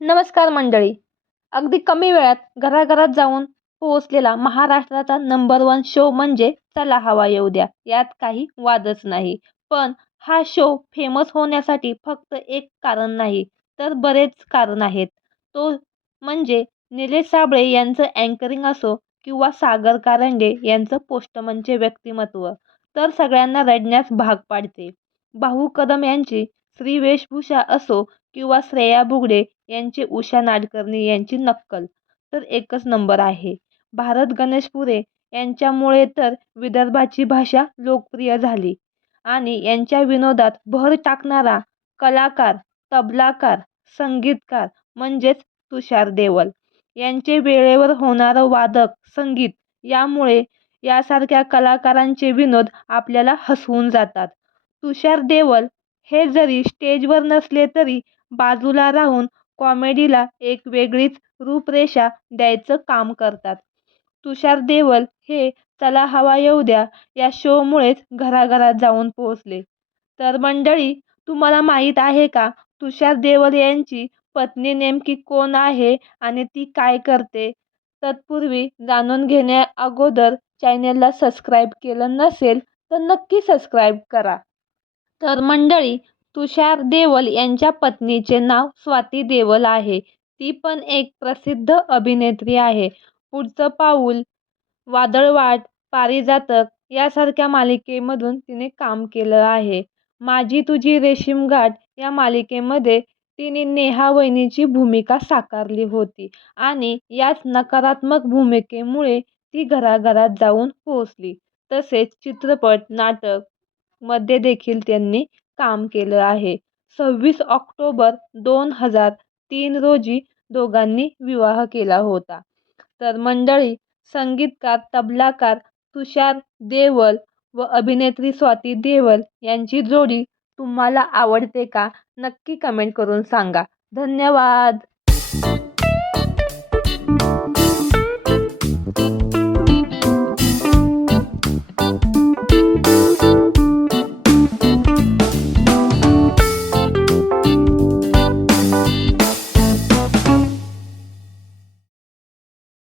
नमस्कार मंडळी. अगदी कमी वेळात घराघरात जाऊन पोहोचलेला महाराष्ट्राचा नंबर वन शो म्हणजे चला हवा येऊ द्या यात काही वादच नाही. पण हा शो फेमस होण्यासाठी फक्त एक कारण नाही तर बरेच कारण आहेत. तो म्हणजे निलेश साबळे यांचं अँकरिंग असो किंवा सागर कारंडे यांचं पोष्टमनचे व्यक्तिमत्व तर सगळ्यांना रडण्यास भाग पाडते. भाऊ कदम यांची श्री वेशभूषा असो किंवा श्रेया बुगडे यांची उषा नाडकर्णी यांची नक्कल तर एकच नंबर आहे. भारत गणेशपुरे यांच्यामुळे तर विदर्भाची भाषा लोकप्रिय झाली आणि यांच्या विनोदात भर टाकणारा कलाकार तबलाकार संगीतकार म्हणजेच तुषार देवल. यांचे वेळेवर होणारं वादक संगीत यामुळे यासारख्या कलाकारांचे विनोद आपल्याला हसवून जातात. तुषार देवल हे जरी स्टेजवर नसले तरी बाजूला राहून कॉमेडीला एक वेगळीच रूपरेषा द्यायचं काम करतात. तुषार देवल हे चला हवा येऊ द्या या शोमुळेच घराघरात जाऊन पोहोचले. तर मंडळी तुम्हाला माहीत आहे का तुषार देवल यांची पत्नी नेमकी कोण आहे आणि ती काय करते? तत्पूर्वी जाणून घेण्या अगोदर चॅनेलला सबस्क्राईब केलं नसेल तर नक्की सबस्क्राईब करा. तर मंडळी तुषार देवल यांच्या पत्नीचे नाव स्वाती देवल आहे. ती पण एक प्रसिद्ध अभिनेत्री आहे. पुढचं पाऊल वादळवाट पारिजातक यासारख्या मालिकेमधून तिने काम केलं आहे. माझी तुझी रेशीमगाठ या मालिकेमध्ये तिने नेहा वहिनीची भूमिका साकारली होती आणि याच नकारात्मक भूमिकेमुळे ती घराघरात जाऊन पोहोचली. तसेच चित्रपट नाटक मध्ये देखील त्यांनी काम केलं आहे. सव्वीस ऑक्टोबर दोन हजार तीन रोजी दोघांनी विवाह केला होता. तर मंडळी संगीतकार तबलाकार तुषार देवल व अभिनेत्री स्वाती देवल यांची जोडी तुम्हाला आवडते का? नक्की कमेंट करून सांगा. धन्यवाद!